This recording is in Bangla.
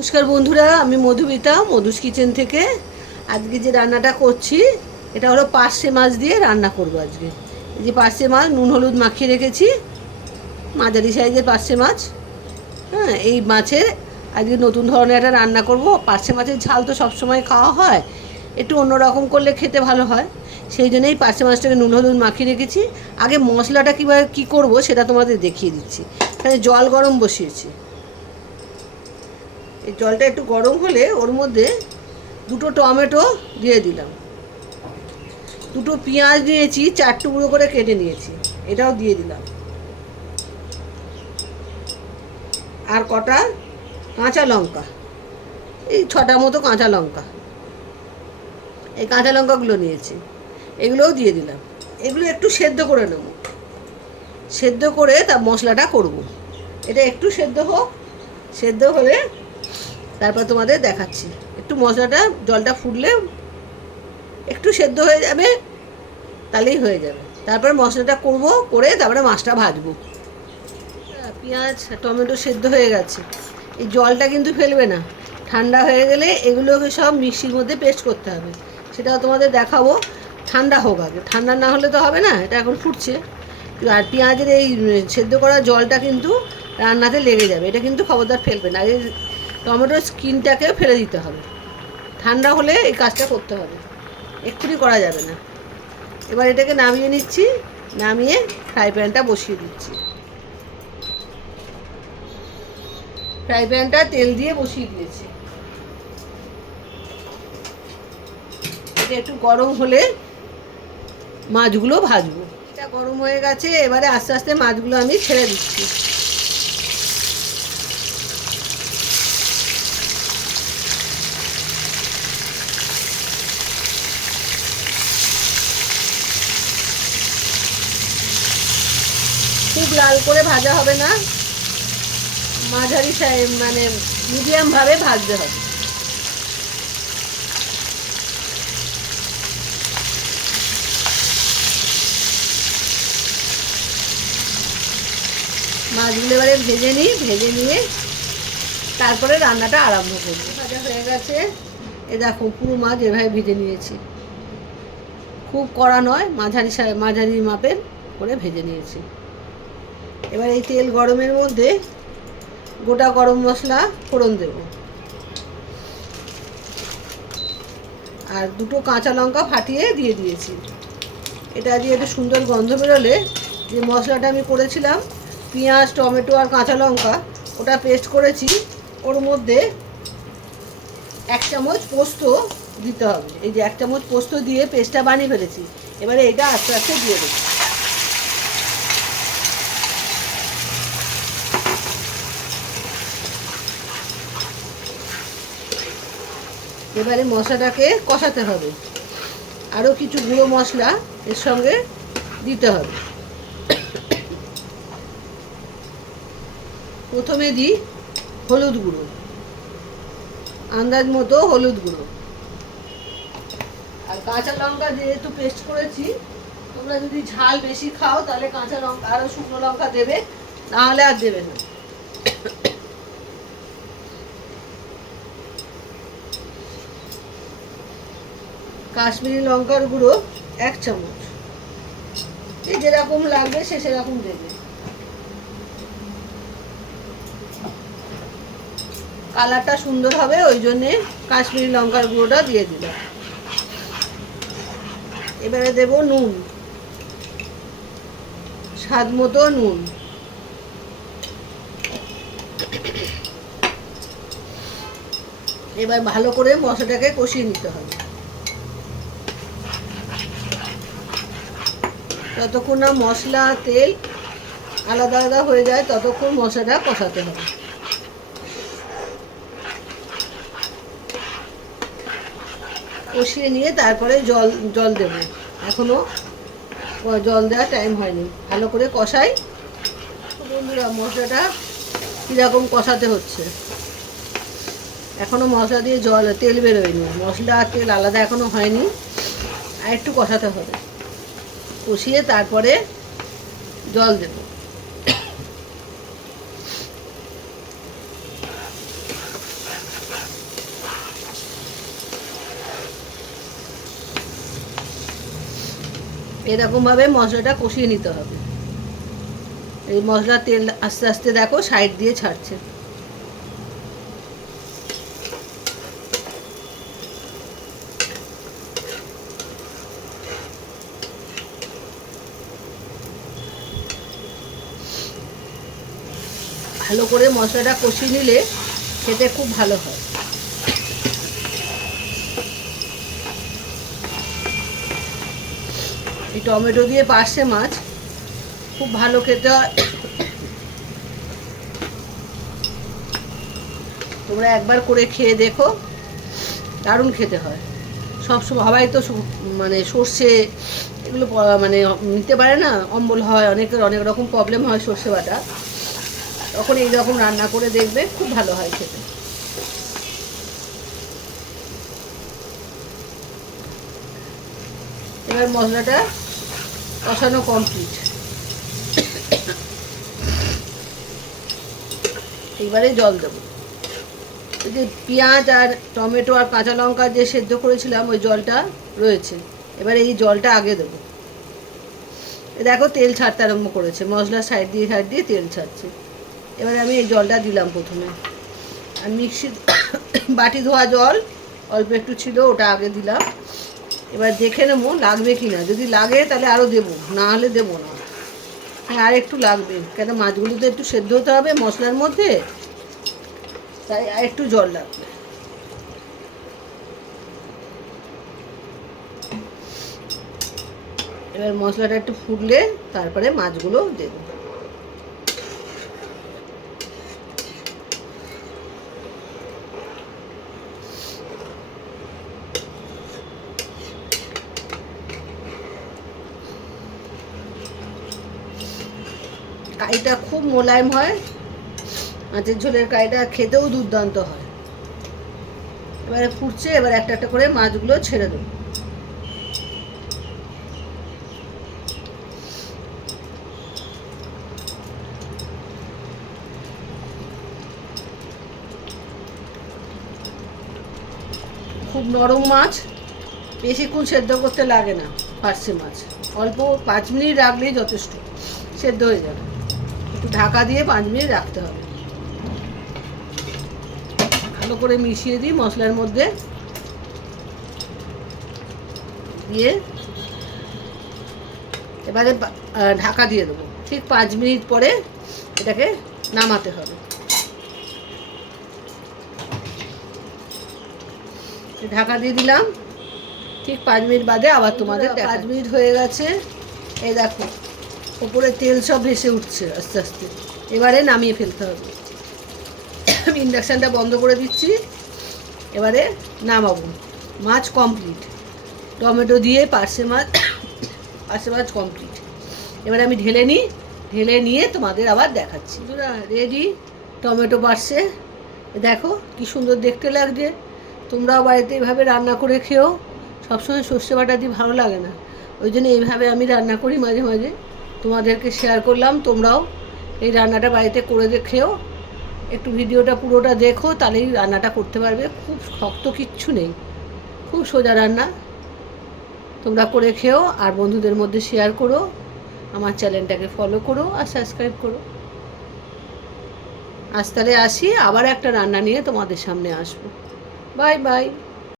নমস্কার বন্ধুরা, আমি মধুমিতা মধুস কিচেন থেকে। আজকে যে রান্নাটা করছি এটা হলো পার্শে মাছ দিয়ে রান্না করব আজকে। এই যে পার্শে মাছ নুন হলুদ মাখিয়ে রেখেছি, মাঝারি সাইজের পার্শে মাছ। হ্যাঁ, এই মাছের আজকে নতুন ধরনের একটা রান্না করব। পার্শে মাছের ঝাল তো সবসময় খাওয়া হয়, একটু অন্যরকম করলে খেতে ভালো হয়। সেই জন্যই পার্শে মাছটাকে নুন হলুদ মাখিয়ে রেখেছি। আগে মশলাটা কীভাবে কী করবো সেটা তোমাদের দেখিয়ে দিচ্ছি। তাহলে জল গরম বসিয়েছি। এই জলটা একটু গরম হলে ওর মধ্যে দুটো টমেটো দিয়ে দিলাম, দুটো পেঁয়াজ নিয়েছি, 4 টুকরো করে কেটে নিয়েছি, এটাও দিয়ে দিলাম। আর কটা কাঁচা লঙ্কা, এই 6টা মতো কাঁচা লঙ্কা, এই কাঁচা লঙ্কাগুলো নিয়েছি, এগুলোও দিয়ে দিলাম। এগুলো একটু সেদ্ধ করে নেব, সেদ্ধ করে তার মশলাটা করব। এটা একটু সেদ্ধ হোক, সেদ্ধ হলে তারপর তোমাদের দেখাচ্ছি। একটু মশলাটা জলটা ফুটলে একটু সেদ্ধ হয়ে যাবে, তাহলেই হয়ে যাবে। তারপরে মশলাটা করব, করে তারপরে মাছটা ভাজবো। পেঁয়াজ টমেটো সেদ্ধ হয়ে গেছে। এই জলটা কিন্তু ফেলবে না, ঠান্ডা হয়ে গেলে এগুলোকে সব মিক্সির মধ্যে পেস্ট করতে হবে, সেটাও তোমাদের দেখাবো। ঠান্ডা হোক আগে, ঠান্ডা না হলে তো হবে না, এটা এখন ফুটছে। আর পেঁয়াজের এই সেদ্ধ করা জলটা কিন্তু রান্নাতে লেগে যাবে, এটা কিন্তু খবরদার ফেলবে না। এই টমেটোর স্কিনটাকে ফেলে দিতে হবে, ঠান্ডা হলে এই কাজটা করতে হবে, এক্ষুনি করা যাবে না। এবার এটাকে নামিয়ে নিচ্ছি, নামিয়ে ফ্রাই প্যানটা বসিয়ে দিচ্ছি। ফ্রাই প্যানটা তেল দিয়ে বসিয়ে দিয়েছি। এটা একটু গরম হলে মাছগুলো ভাজবো। এটা গরম হয়ে গেছে, এবারে আস্তে আস্তে মাছগুলো আমি ছেড়ে দিচ্ছি। খুব লাল করে ভাজা হবে না, মাঝারি মানে মিডিয়ামভাবে ভাজতে হবে। মাছগুলো এবারে ভেজে নিই, ভেজে নিয়ে তারপরে রান্নাটা আরম্ভ করবো। ভাজা হয়ে গেছে, এ দেখো পুরো মাছ এভাবে ভেজে নিয়েছি, খুব কড়া নয়, মাঝারি মাপের করে ভেজে নিয়েছি। এবার এই তেল গরমের মধ্যে গোটা গরম মশলা ফোড়ন দেব, আর দুটো কাঁচা লঙ্কা ফাটিয়ে দিয়ে দিয়েছি। এটা দিয়ে একটু সুন্দর গন্ধ বেরোলে যে মশলাটা আমি করেছিলাম, পেঁয়াজ টমেটো আর কাঁচা লঙ্কা, ওটা পেস্ট করেছি, ওর মধ্যে 1 চামচ পোস্ত দিতে হবে। এই যে 1 চামচ পোস্ত দিয়ে পেস্টটা বানিয়ে ফেলেছি, এবারে এটা আস্তে আস্তে দিয়ে দেবো। এবারে মশলাটাকে কষাতে হবে, আরও কিছু গুঁড়ো মশলা এর সঙ্গে দিতে হবে। প্রথমে দিই হলুদ গুঁড়ো, আন্দাজ মতো হলুদ গুঁড়ো। আর কাঁচা লঙ্কা যেহেতু পেস্ট করেছি, তোমরা যদি ঝাল বেশি খাও তাহলে কাঁচা লঙ্কা আরও শুকনো লঙ্কা দেবে, নাহলে আর দেবে না। কাশ্মীরি লঙ্কার গুঁড়ো 1 চামচ, এই যেরকম লাগবে সে সেরকম দেবে। কালারটা সুন্দর হবে ওই জন্যে কাশ্মীরি লঙ্কার গুঁড়োটা দিয়ে দিলাম। এবারে দেব নুন, স্বাদ মতো নুন। এবার ভালো করে মশলাটাকে কষিয়ে নিতে হবে, যতক্ষণ না মশলা তেল আলাদা আলাদা হয়ে যায় ততক্ষণ মশলাটা কষাতে হবে। কষিয়ে নিয়ে তারপরে জল দেব, এখনও জল দেওয়ার টাইম হয়নি, ভালো করে কষাই। বন্ধুরা, মশলাটা কীরকম কষাতে হচ্ছে, এখনও মশলা দিয়ে তেল বেরোয়নি, মশলা আর তেল আলাদা এখনও হয়নি, আর একটু কষাতে হবে। কষিয়ে তারপরে জল দেব। এরকমভাবে মশলাটা কষিয়ে নিতে হবে। এই মশলা তেল আস্তে আস্তে দেখো সাইড দিয়ে ছাড়ছে। ভালো করে মশলাটা কষিয়ে নিলে খেতে খুব ভালো হয়। এই টমেটো দিয়ে পার্শে মাছ খুব ভালো খেতে হয়। তোমরা একবার করে খেয়ে দেখো, দারুণ খেতে হয়। সবাই তো মানে সর্ষে এগুলো মানে নিতে পারে না, অম্বল হয়, অনেকের অনেক রকম প্রবলেম হয় সর্ষে বাটা, তখন এইরকম রান্না করে দেখবে, খুব ভালো হয় খেতে। এবার মশলাটা কষানো কমপ্লিট। এবারে জল দেবো। এই যে পেঁয়াজ আর টমেটো আর কাঁচা লঙ্কা যে সেদ্ধ করেছিলাম ওই জলটা রয়েছে, এবারে এই জলটা আগে দেবো। দেখো তেল ছাড়তে আরম্ভ করেছে, মশলা সাইড দিয়ে তেল ছাড়ছে। এবারে আমি এই জলটা দিলাম প্রথমে। আর মিক্সির বাটি ধোয়া জল অল্প একটু ছিল, ওটা আগে দিলাম। এবার দেখে নেবো লাগবে কি না, যদি লাগে তাহলে আরও দেবো, না হলে দেবো না। হ্যাঁ, আর একটু লাগবে, কেন মাছগুলো তো একটু সেদ্ধ হতে হবে মশলার মধ্যে, তাই আর একটু জল লাগবে। এবার মশলাটা একটু ফুটলে তারপরে মাছগুলো দেব। কাইটা খুব মোলায়েম হয়, মাছের ঝোলের কাইটা খেতেও দুর্দান্ত হয়। এবারে ফুটছে, এবার একটা একটা করে মাছগুলো ছেড়ে দেবো। খুব নরম মাছ, বেশিক্ষণ সেদ্ধ করতে লাগে না। পার্শে মাছ অল্প 5 মিনিট রাখলেই যথেষ্ট, সেদ্ধ হয়ে যাবে। একটু ঢাকা দিয়ে 5 মিনিট রাখতে হবে। ভালো করে মিশিয়ে দিই মশলার মধ্যে দিয়ে, এবারে ঢাকা দিয়ে দেবো। ঠিক 5 মিনিট পরে এটাকে নামাতে হবে। ঢাকা দিয়ে দিলাম, ঠিক 5 মিনিট বাদে আবার তোমাদের 5 মিনিট হয়ে গেছে। এই দেখো ওপরে তেল সব ভেসে উঠছে আস্তে আস্তে। এবারে নামিয়ে ফেলতে হবে। আমি ইন্ডাকশানটা বন্ধ করে দিচ্ছি। এবারে নামাবো। মাছ কমপ্লিট, টমেটো দিয়ে পার্শে মাছ কমপ্লিট। এবারে আমি ঢেলে নিয়ে তোমাদের আবার দেখাচ্ছি। রেডি টমেটো পার্শে, দেখো কি সুন্দর দেখতে লাগছে। তোমরাও বাড়িতে এইভাবে রান্না করে খেও। সবসময় সর্ষে বাটা দিয়ে ভালো লাগে না, ওই জন্য এইভাবে আমি রান্না করি মাঝে মাঝে, তোমাদেরকে শেয়ার করলাম। তোমরাও এই রান্নাটা বাড়িতে করে খেও। একটু ভিডিওটা পুরোটা দেখো, তাহলেই রান্নাটা করতে পারবে। খুব শক্ত কিচ্ছু নেই, খুব সোজা রান্না। তোমরা করে খেও আর বন্ধুদের মধ্যে শেয়ার করো। আমার চ্যানেলটাকে ফলো করো আর সাবস্ক্রাইব করো। আজ তাহলে আসি, আবার একটা রান্না নিয়ে তোমাদের সামনে আসবো। Bye bye.